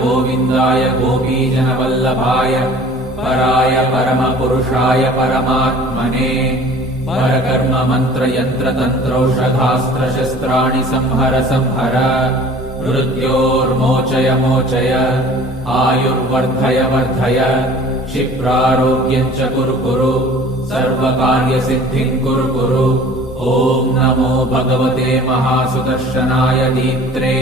गोविन्दाय गोपीजनवल्लभाय पराय परमपुरुषाय परमात्मने परकर्म मंत्र यंत्र तंत्रौषधास्त्र शस्त्राणि संहर संहर मृत्योर्मोचय मोचय आयुर्वर्धय वर्धय क्षिप्रारोग्यं च कुरु कुरु सर्वकार्यसिद्धिं कुरु कुरु। ॐ नमो भगवते महासुदर्शनाय दीप्त्रे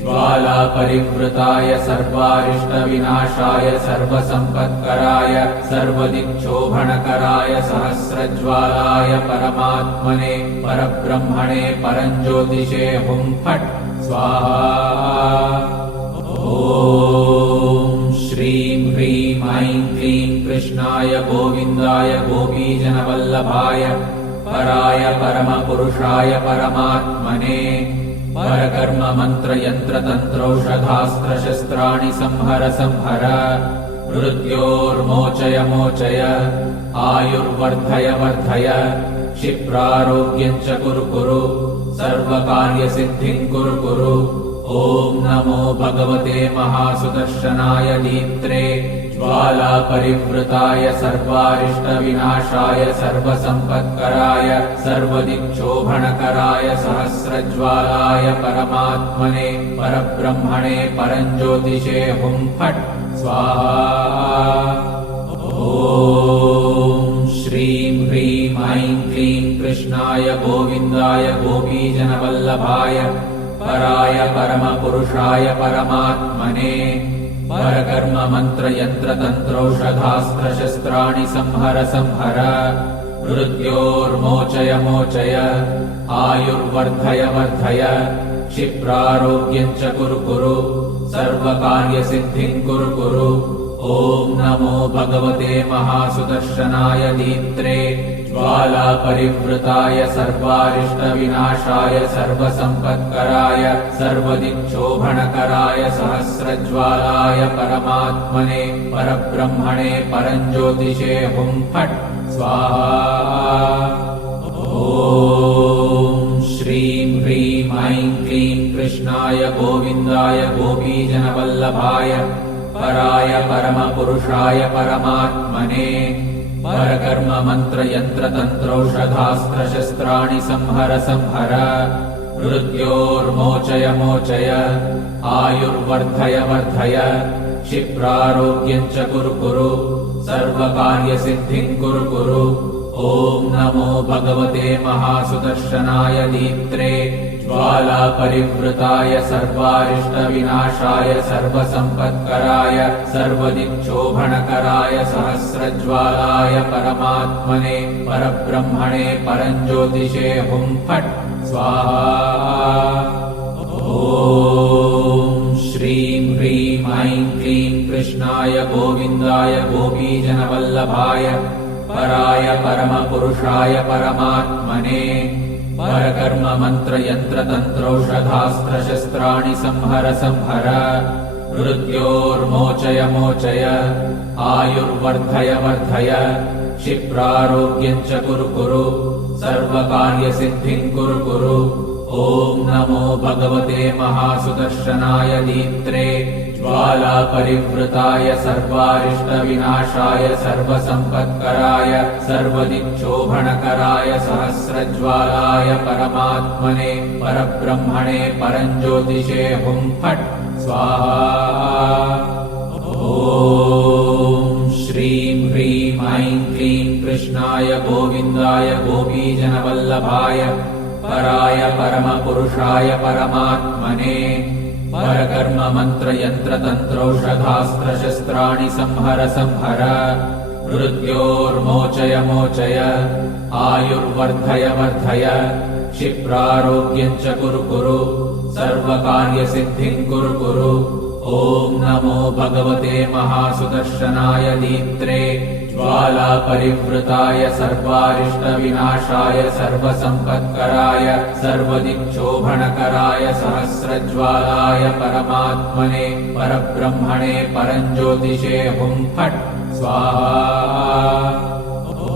ज्वालापरिवृताय सर्वारिष्टविनाशाय सर्वसम्पत्कराय सर्वदिक्शोभनकराय सहस्रज्वालाय परमात्मने परब्रह्मणे परञ्ज्योतिषे हुं फट् स्वाहा। ॐ श्रीं ह्रीं ऐं क्लीं कृष्णाय गोविन्दाय गोपीजनवल्लभाय पराय परमपुरुषाय परमात्मने परकर्म मंत्र यंत्र तंत्रौषधास्त्र शस्त्राणि संहर संहर मृत्योर्मोचय मोचय आयुर्वर्धय वर्धय क्षिप्रारोग्यं च कुरु कुरु सर्वकार्यसिद्धिं कुरु कुरु। ॐ नमो भगवते महासुदर्शनाय दीप्त्रे ज्वालापरिवृताय सर्वारिष्टविनाशाय सर्वसम्पत्कराय सर्वदिक्शोभनकराय सहस्रज्वालाय परमात्मने परब्रह्मणे परञ्ज्योतिषे हुं फट् स्वाहा। ॐ श्रीं ह्रीं ऐं क्लीं कृष्णाय गोविन्दाय गोपीजनवल्लभाय पराय परमपुरुषाय परमात्मने परकर्म मंत्र यंत्र तंत्रौषधास्त्र शस्त्राणि संहर संहर मृत्योर्मोचय मोचय आयुर्वर्धय वर्धय क्षिप्रारोग्यं च कुरु कुरु सर्वकार्यसिद्धिं कुरु कुरु। ॐ नमो भगवते महासुदर्शनाय दीप्त्रे ज्वालापरिवृताय सर्वारिष्टविनाशाय सर्वसम्पत्कराय सर्वदिक्शोभनकराय सहस्रज्वालाय परमात्मने परब्रह्मणे परञ्ज्योतिषे हुं फट् स्वाहा। ॐ श्रीं ह्रीं ऐं क्लीं कृष्णाय गोविन्दाय गोपीजनवल्लभाय पराय परमपुरुषाय परमात्मने परकर्म मंत्र यंत्र तंत्रौषधास्त्र शस्त्राणि संहर संहर मृत्योर्मोचय मोचय आयुर्वर्धय वर्धय क्षिप्रारोग्यं च कुरु कुरु सर्वकार्यसिद्धिं कुरु कुरु। ॐ नमो भगवते महासुदर्शनाय दीप्त्रे ज्वालापरिवृताय सर्वारिष्टविनाशाय सर्वसम्पत्कराय सर्वदिक्शोभनकराय सहस्रज्वालाय परमात्मने परब्रह्मणे परञ्ज्योतिषे हुं फट् स्वाहा। ॐ श्रीं ह्रीं ऐं क्लीं कृष्णाय गोविन्दाय गोपीजनवल्लभाय पराय परमपुरुषाय परमात्मने परकर्म मंत्र यंत्र तंत्रौषधास्त्र शस्त्राणि संहर संहर मृत्योर्मोचय मोचय आयुर्वर्धय वर्धय क्षिप्रारोग्यं च कुरु कुरु सर्वकार्यसिद्धिं कुरु कुरु। ॐ नमो भगवते महासुदर्शनाय दीप्त्रे ज्वालापरिवृताय सर्वारिष्टविनाशाय सर्वसम्पत्कराय सर्वदिक्शोभनकराय सहस्रज्वालाय परमात्मने परब्रह्मणे परञ्ज्योतिषे हुं फट् स्वाहा। ॐ श्रीं ह्रीं ऐं क्लीं कृष्णाय गोविन्दाय गोपीजनवल्लभाय पराय परमपुरुषाय परमात्मने परकर्म मंत्र यंत्र तंत्रौषधास्त्र शस्त्राणि संहर संहर मृत्योर्मोचय मोचय आयुर्वर्धय वर्धय क्षिप्रारोग्यं च कुरु कुरु सर्वकार्यसिद्धिं कुरु कुरु। ॐ नमो भगवते महासुदर्शनाय दीप्त्रे ज्वालापरिवृताय सर्वारिष्टविनाशाय सर्वसम्पत्कराय सर्वदिक्शोभनकराय सहस्रज्वालाय परमात्मने परब्रह्मणे परञ्ज्योतिषे हुं फट् स्वाहा।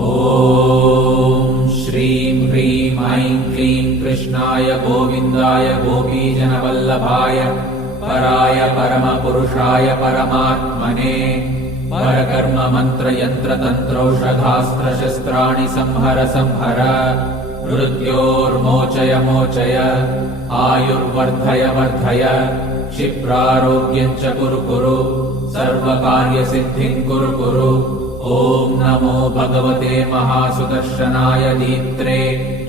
ॐ श्रीं ह्रीं ऐं क्लीं कृष्णाय गोविन्दाय गोपीजनवल्लभाय पराय परमपुरुषाय परमात्मने परकर्म मंत्र यंत्र तंत्रौषधास्त्र शस्त्राणि संहर संहर मृत्योर्मोचय मोचय आयुर्वर्धय वर्धय क्षिप्रारोग्यं च कुरु कुरु सर्वकार्यसिद्धिं कुरु कुरु ॐ नमो भगवते महासुदर्शनाय दीप्त्रे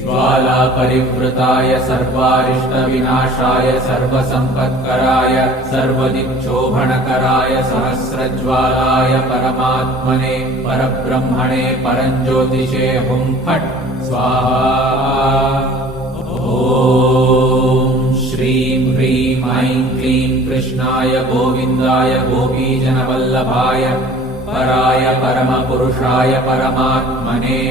ज्वालापरिवृताय सर्वारिष्टविनाशाय सर्वसम्पत्कराय सर्वदिक्शोभनकराय सहस्रज्वालाय परमात्मने परब्रह्मणे परञ्ज्योतिषे हुं फट् स्वाहा। ॐ श्रीं ह्रीं ऐं क्लीं कृष्णाय गोविन्दाय गोपीजनवल्लभाय पराय परमपुरुषाय परमात्मने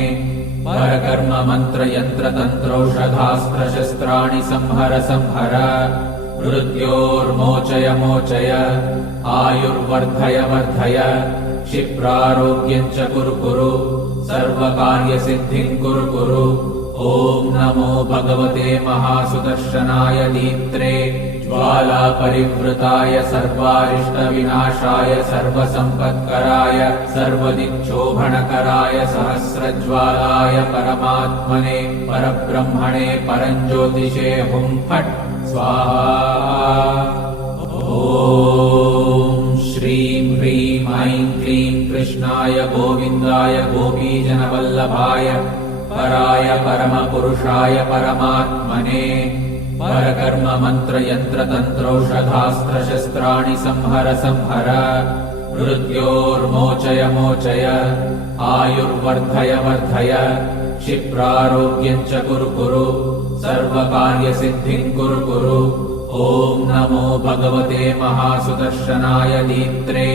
परकर्म मंत्र यंत्र तंत्रौषधास्त्र शस्त्राणि संहर संहर मृत्योर्मोचय मोचय आयुर्वर्धय वर्धय क्षिप्रारोग्यं च कुरु कुरु सर्वकार्यसिद्धिं कुरु कुरु ॐ नमो भगवते महासुदर्शनाय दीप्त्रे ज्वालापरिवृताय सर्वारिष्टविनाशाय सर्वसम्पत्कराय सर्वदिक्शोभनकराय सहस्रज्वालाय परमात्मने परब्रह्मणे परञ्ज्योतिषे हुं फट् स्वाहा। ॐ श्रीं ह्रीं ऐं क्लीं कृष्णाय गोविन्दाय गोपीजनवल्लभाय पराय परमपुरुषाय परमात्मने परकर्म मंत्र यंत्र तंत्रौषधास्त्र शस्त्राणि संहर संहर मृत्योर्मोचय मोचय आयुर्वर्धय वर्धय क्षिप्रारोग्यं च कुरु कुरु सर्वकार्यसिद्धिं कुरु कुरु ॐ नमो भगवते महासुदर्शनाय दीप्त्रे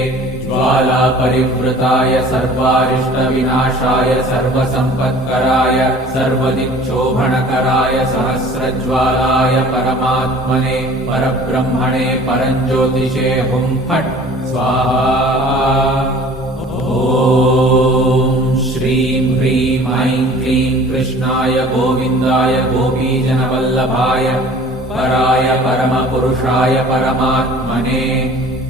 ज्वालापरिवृताय सर्वारिष्टविनाशाय सर्वसम्पत्कराय सर्वदिक्शोभनकराय सहस्रज्वालाय परमात्मने परब्रह्मणे परञ्ज्योतिषे हुं फट् स्वाहा। ॐ श्रीं ह्रीं ऐं क्लीं कृष्णाय गोविन्दाय गोपीजनवल्लभाय पराय परमपुरुषाय परमात्मने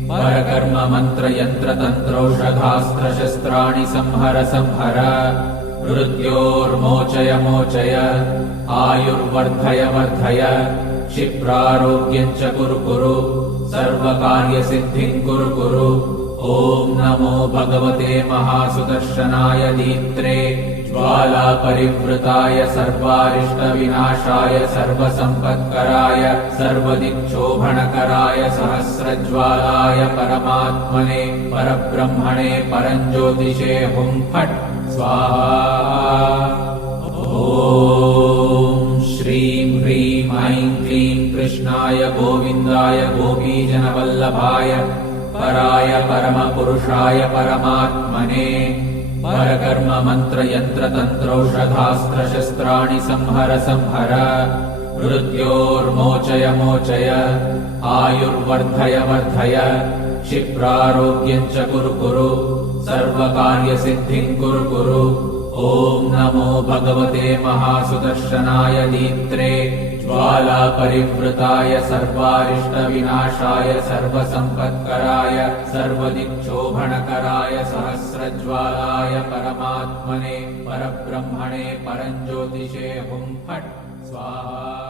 परकर्म मंत्र यंत्र तंत्रौषधास्त्र शस्त्राणि संहर संहर मृत्योर्मोचय मोचय आयुर्वर्धय वर्धय क्षिप्रारोग्यं च कुरु कुरु सर्वकार्यसिद्धिं कुरु कुरु ॐ नमो भगवते महासुदर्शनाय दीप्त्रे ज्वालापरिवृताय सर्वारिष्टविनाशाय सर्वसम्पत्कराय सर्वदिक्शोभनकराय सहस्रज्वालाय परमात्मने परब्रह्मणे परञ्ज्योतिषे हुं फट् स्वाहा। ॐ श्रीं ह्रीं ऐं क्लीं कृष्णाय गोविन्दाय गोपीजनवल्लभाय पराय परमपुरुषाय परमात्मने परकर्म मंत्र यंत्र तंत्रौषधास्त्र शस्त्राणि संहर संहर मृत्योर्मोचय मोचय आयुर्वर्धय वर्धय क्षिप्रारोग्यं च कुरु कुरु सर्वकार्यसिद्धिं कुरु कुरु ॐ नमो भगवते महासुदर्शनाय दीप्त्रे ज्वालापरिवृताय सर्वारिष्टविनाशाय सर्वसम्पत्कराय सर्वदिक्शोभनकराय सहस्रज्वालाय परमात्मने परब्रह्मणे परञ्ज्योतिषे हुं फट् स्वाहा।